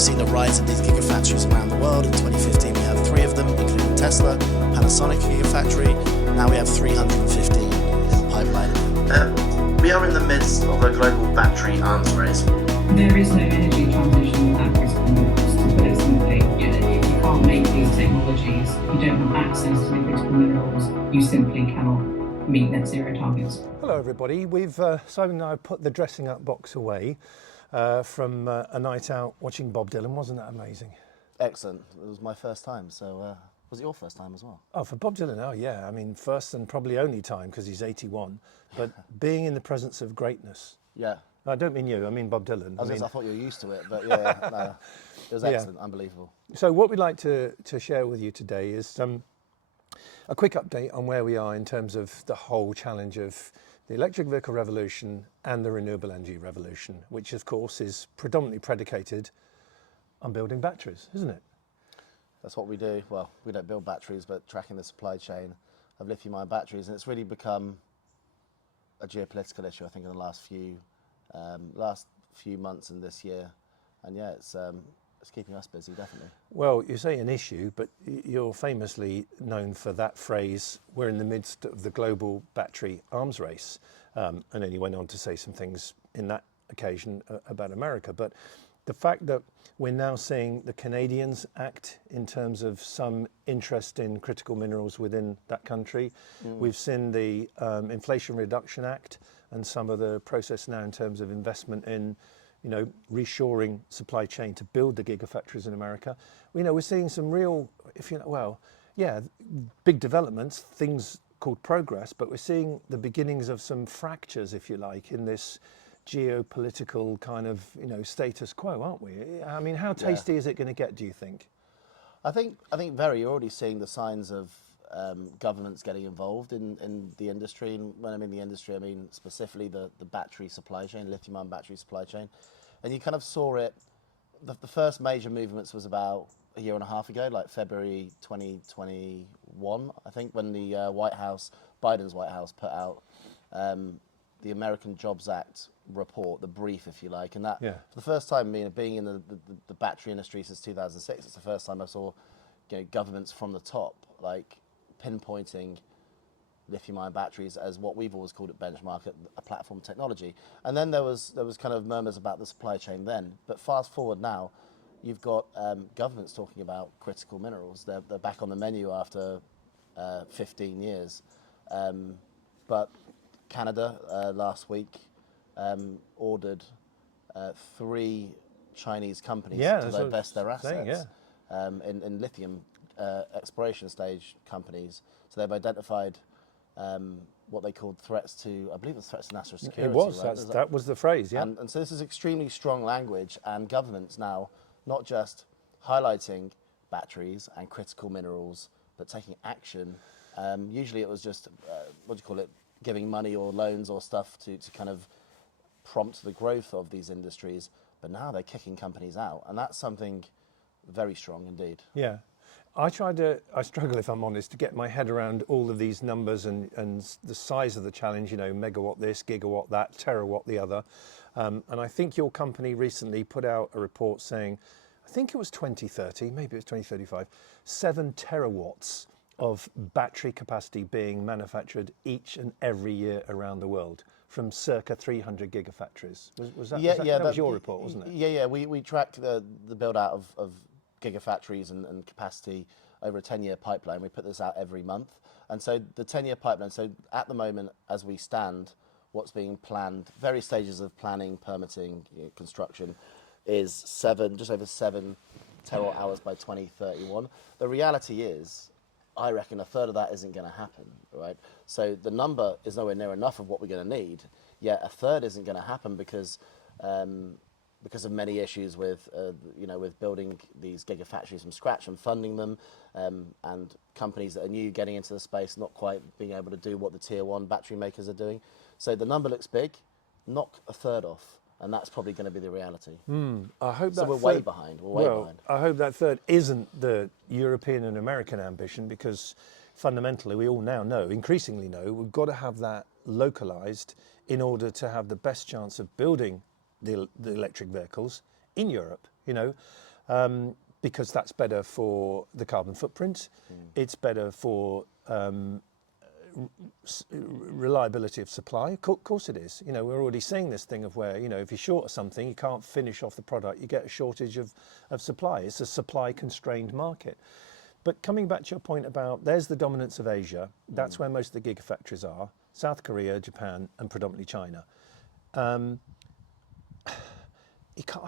We've seen the rise of these gigafactories around the world. In 2015 we had 3 of them, including Tesla, Panasonic Gigafactory. Now we have 315 in the pipeline. We are in the midst of a global battery arms race. There is no energy transition without critical minerals, to put it simply. If you can't make these technologies, you don't have access to the critical minerals, you simply cannot meet net zero targets. Hello everybody, Simon and I put the dressing up box away from a night out watching Bob Dylan. Wasn't that amazing? Excellent. It was my first time, so was it your first time as well? Oh, for Bob Dylan, oh yeah. I mean, first and probably only time because he's 81, but being in the presence of greatness. Yeah. I don't mean you, I mean Bob Dylan. I thought you were used to it, but yeah, no, it was excellent, unbelievable. So what we'd like to share with you today is a quick update on where we are in terms of the whole challenge of the electric vehicle revolution and the renewable energy revolution, which of course is predominantly predicated on building batteries, isn't it? That's what we do. Well, we don't build batteries, but tracking the supply chain of lithium-ion batteries, and it's really become a geopolitical issue, I think, in the last few months and this year. And yeah, it's keeping us busy, definitely. Well, you say an issue, but you're famously known for that phrase, we're in the midst of the global battery arms race. And then you went on to say some things in that occasion about America. But the fact that we're now seeing the Canadians act in terms of some interest in critical minerals within that country. We've seen the Inflation Reduction Act and some of the process now in terms of investment in reshoring supply chain to build the gigafactories in America. We're seeing some real, big developments, things called progress, but we're seeing the beginnings of some fractures, if you like, in this geopolitical kind of, status quo, aren't we? I mean, how tasty is it going to get, do you think? I think you're already seeing the signs of governments getting involved in the industry. And when I mean the industry, I mean specifically the battery supply chain, lithium-ion battery supply chain. And you kind of saw it, the first major movements was about a year and a half ago, like February 2021, I think, when the Biden's White House put out the American Jobs Act report, the brief, if you like. And that, for the first time, being in the battery industry since 2006, it's the first time I saw governments from the top, like, pinpointing lithium-ion batteries as what we've always called at Benchmark, a platform technology. And then there was kind of murmurs about the supply chain then. But fast forward now, you've got governments talking about critical minerals. They're back on the menu after 15 years. But Canada last week ordered 3 Chinese companies to divest their assets in lithium exploration stage companies. So they've identified what they called threats to, I believe it was threats to national security. It was, right? that was the phrase, yeah. And so this is extremely strong language, and governments now not just highlighting batteries and critical minerals, but taking action. Usually it was just, giving money or loans or stuff to kind of prompt the growth of these industries, but now they're kicking companies out, and that's something very strong indeed. Yeah. I struggle, if I'm honest, to get my head around all of these numbers and the size of the challenge, megawatt this, gigawatt that, terawatt the other. And I think your company recently put out a report saying, I think it was 2030, maybe it was 2035, 7 terawatts of battery capacity being manufactured each and every year around the world from circa 300 gigafactories. That was your report, wasn't it? Yeah. We tracked the build out of gigafactories and capacity over a 10-year pipeline. We put this out every month. And so the 10-year pipeline, so at the moment, as we stand, what's being planned, various stages of planning, permitting, construction, is just over 7 terawatt hours by 2031. The reality is, I reckon a third of that isn't going to happen, right? So the number is nowhere near enough of what we're going to need, yet a third isn't going to happen because of many issues with building these gigafactories from scratch and funding them, and companies that are new getting into the space not quite being able to do what the tier 1 battery makers are doing. So the number looks big, knock a third off, and that's probably going to be the reality. I hope so we're way behind. We're way behind. I hope that third isn't the European and American ambition, because fundamentally we all now know, increasingly know, we've got to have that localized in order to have the best chance of building the electric vehicles in Europe. because that's better for the carbon footprint. It's better for reliability of supply. Of course it is. You know, we're already seeing this thing of where, you know, if you're short of something, you can't finish off the product, you get a shortage of supply. It's a supply constrained market. But coming back to your point about, there's the dominance of Asia. That's where most of the gigafactories are. South Korea, Japan, and predominantly China. I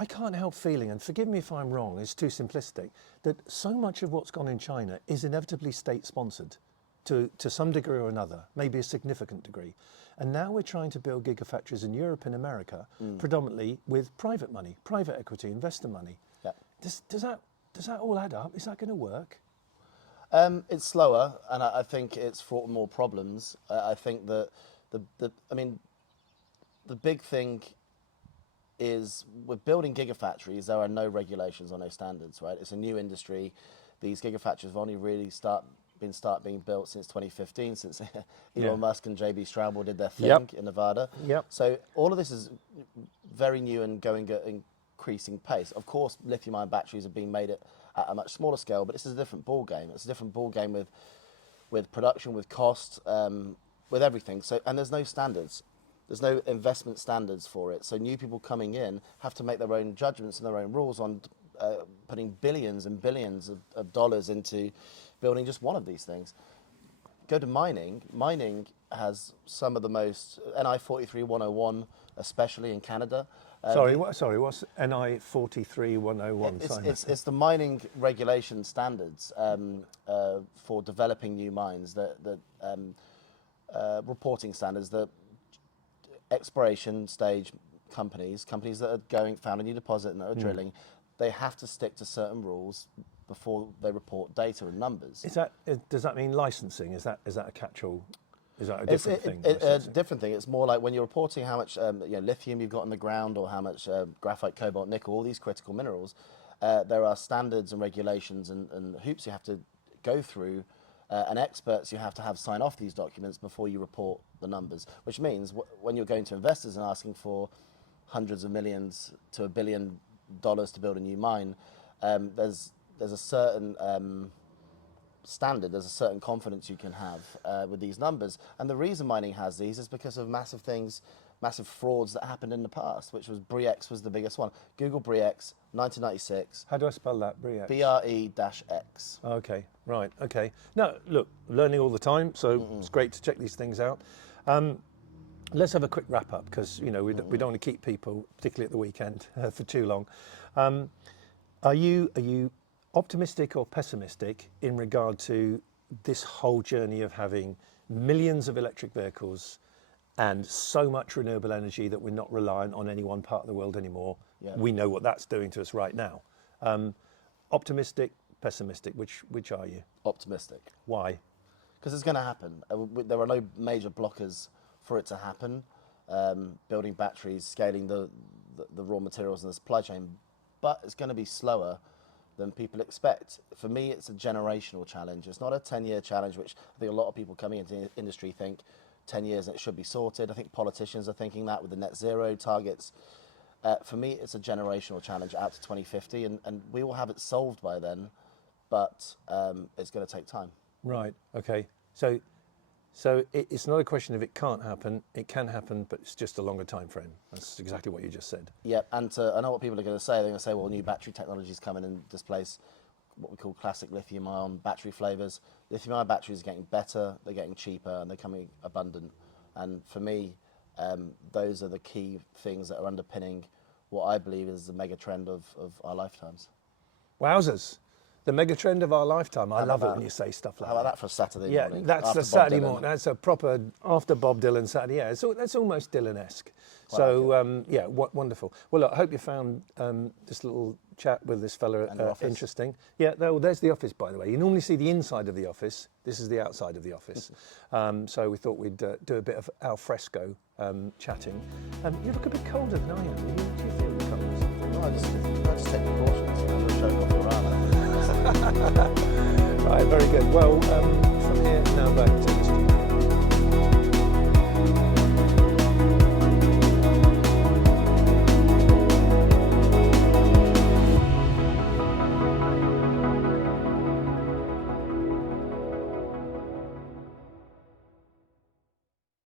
can't help feeling, and forgive me if I'm wrong, it's too simplistic, that so much of what's gone in China is inevitably state-sponsored to some degree or another, maybe a significant degree. And now we're trying to build gigafactories in Europe and America, predominantly with private money, private equity, investor money. Yeah. Does that all add up? Is that going to work? It's slower, and I think it's fraught with more problems. I think that the big thing is with building gigafactories, there are no regulations or no standards, right? It's a new industry. These gigafactories have only really been being built since 2015, since Elon Musk and JB Straubel did their thing in Nevada. Yep. So all of this is very new and going at increasing pace. Of course, lithium-ion batteries are being made at a much smaller scale, but this is a different ball game. It's a different ball game with production, with cost, with everything. So, and there's no standards. There's no investment standards for it. So new people coming in have to make their own judgments and their own rules on putting billions and billions of dollars into building just one of these things. Go to mining. Mining has some of the most, NI 43101, especially in Canada. What's NI 43101? It's the mining regulation standards for developing new mines, the reporting standards, the exploration stage companies that are found a new deposit and that are drilling, they have to stick to certain rules before they report data and numbers. Does that mean licensing? Is that a catch-all? Is that a different thing? A different thing. It's more like when you're reporting how much lithium you've got in the ground, or how much graphite, cobalt, nickel, all these critical minerals. There are standards and regulations and hoops you have to go through, and experts you have to have sign off these documents before you report the numbers. Which means when you're going to investors and asking for hundreds of millions to $1 billion to build a new mine, there's a certain standard, there's a certain confidence you can have with these numbers. And the reason mining has these is because of massive frauds that happened in the past, which was Bre-X was the biggest one. Google Bre-X, 1996. How do I spell that, Bre-X? BRE-X. Okay, right, okay. Now, look, learning all the time, so it's great to check these things out. Let's have a quick wrap up, because we don't want to keep people, particularly at the weekend, for too long. Are you optimistic or pessimistic in regard to this whole journey of having millions of electric vehicles and so much renewable energy that we're not reliant on any one part of the world anymore? Yeah. We know what that's doing to us right now. Optimistic, pessimistic, which are you? Optimistic. Why? Because it's going to happen. There are no major blockers for it to happen. Building batteries, scaling the raw materials in the supply chain, but it's going to be slower than people expect. For me, it's a generational challenge. It's not a 10-year challenge, which I think a lot of people coming into the industry think 10 years and it should be sorted. I think politicians are thinking that with the net zero targets. For me, it's a generational challenge out to 2050, and we will have it solved by then, but it's going to take time. Right, okay. So it's not a question of it can't happen, it can happen, but it's just a longer time frame. That's exactly what you just said. Yeah, and I know what people are going to say. They're going to say, well, new battery technologies come in and displace what we call classic lithium-ion battery flavors. Lithium-ion batteries are getting better, they're getting cheaper, and they're becoming abundant. And for me, those are the key things that are underpinning what I believe is the mega trend of our lifetimes. Wowzers. The mega trend of our lifetime. I love it when you say stuff like that. How about that for a Saturday morning? Yeah, that's the Saturday morning. That's a proper after Bob Dylan Saturday. Yeah, so that's almost Dylan-esque. So yeah, wonderful. Well, look, I hope you found this little chat with this fella interesting. Yeah, there's the office, by the way. You normally see the inside of the office. This is the outside of the office. So we thought we'd do a bit of al fresco chatting. You look a bit colder than I am. Do you feel cold or something? No, I just take precautions. I'm just showing off your armour. Right, very good. Well, from here now back to